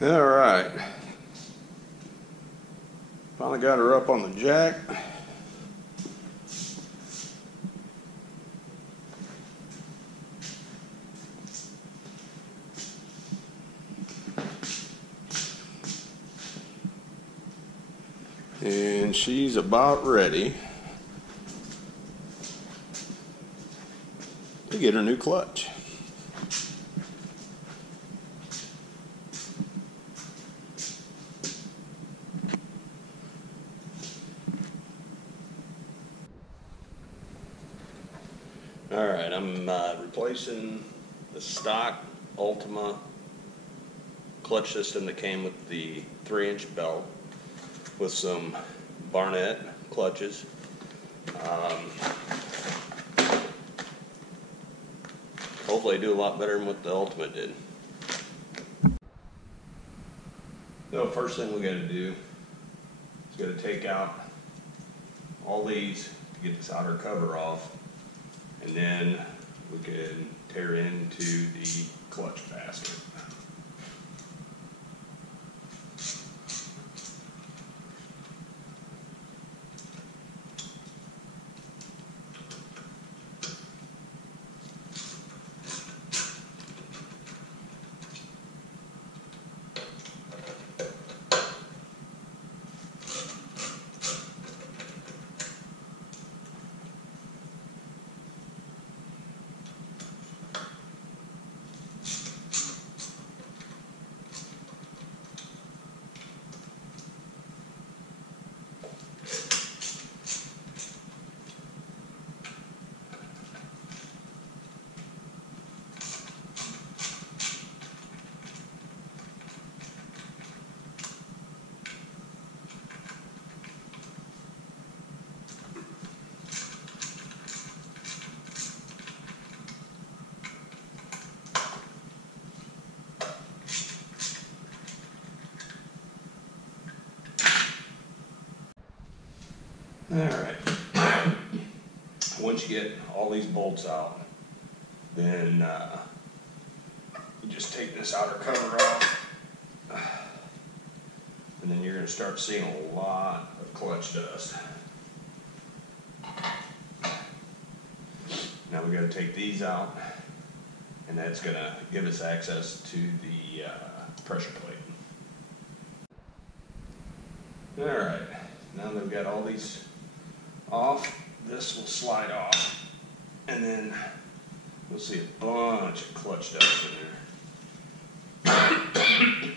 All right. Finally got her up on the jack. And she's about ready to get her new clutch. Alright, I'm replacing the stock Ultima clutch system that came with the 3-inch belt with some Barnett clutches. Hopefully do a lot better than what the Ultimate did. So first thing we got to do is got to take out all these to get this outer cover off, and then we can tear into the clutch basket. Alright, once you get all these bolts out, then you just take this outer cover off, and then you're going to start seeing a lot of clutch dust. Now we got to take these out, and that's going to give us access to the pressure plate. Alright, now that we've got all these off, this will slide off, and then we'll see a bunch of clutch dust in there.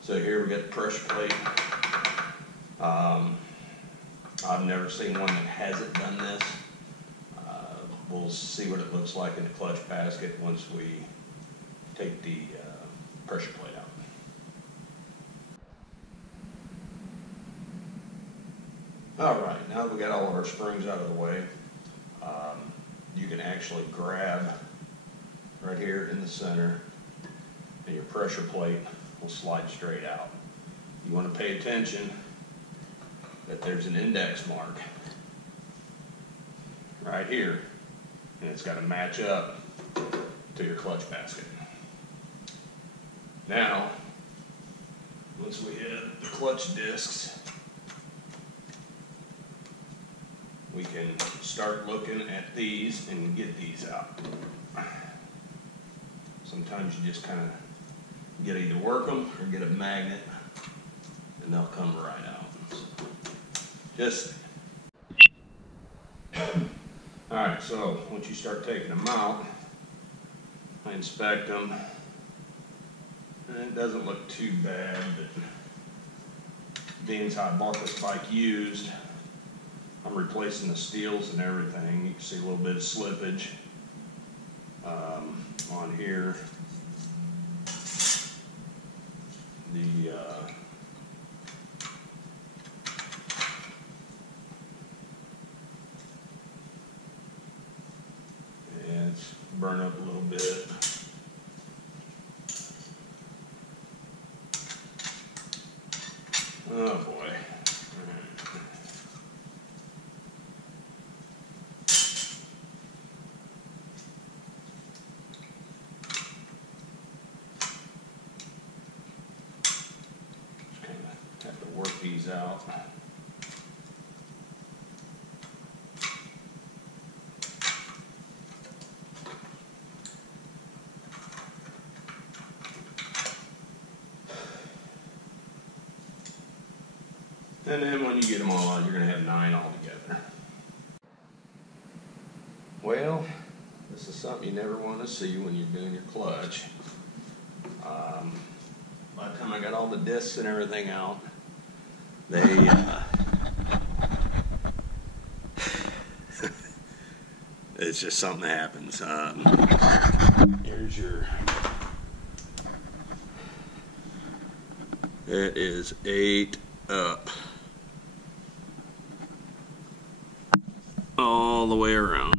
So here we got the pressure plate. I've never seen one that hasn't done this. We'll see what it looks like in the clutch basket once we take the pressure plate out. Alright, now that we got all of our springs out of the way, you can actually grab right here in the center, and your pressure plate will slide straight out. You want to pay attention that there's an index mark right here, and it's got to match up to your clutch basket. Now, once we hit the clutch discs, we can start looking at these and get these out. Sometimes you just kind of get either work them or get a magnet, and they'll come right out. Just alright, so once you start taking them out, I inspect them, and it doesn't look too bad, but being as I bought this bike used, I'm replacing the steels and everything. You can see a little bit of slippage on here. And it's burned up a little bit. Oh boy. these out. And then when you get them all out, you're going to have 9 altogether. Well, this is something you never want to see when you're doing your clutch. By the time I got all the discs and everything out, they it's just something that happens. Here's your, it is 8 up all the way around.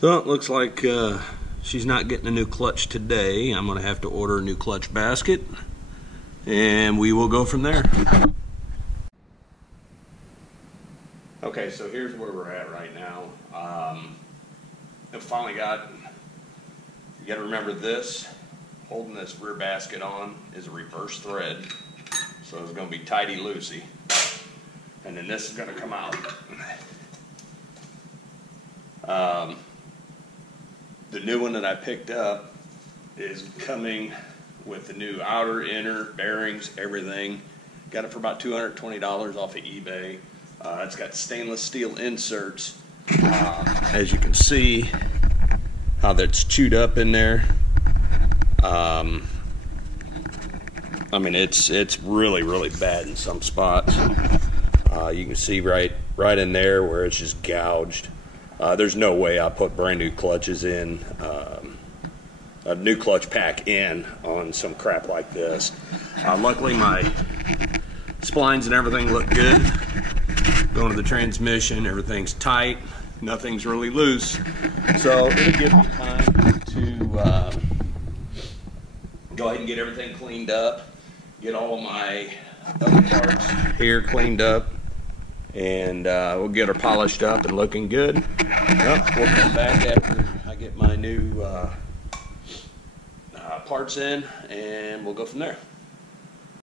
So it looks like she's not getting a new clutch today. I'm going to have to order a new clutch basket, and we will go from there. Okay, so here's where we're at right now. I finally got, you got to remember this, holding this rear basket on is a reverse thread. So it's going to be tighty-loosey. And then this is going to come out. The new one that I picked up is coming with the new outer, inner, bearings, everything. Got it for about $220 off of eBay. It's got stainless steel inserts. As you can see, how that's chewed up in there. I mean, it's really, really bad in some spots. You can see right in there where it's just gouged. There's no way I put brand new clutches in, a new clutch pack in on some crap like this. Luckily my splines and everything look good. Going to the transmission, everything's tight, nothing's really loose. So it'll give me time to go ahead and get everything cleaned up, get all of my other parts here cleaned up, and we'll get her polished up and looking good. Well, we'll come back after I get my new parts in, and we'll go from there.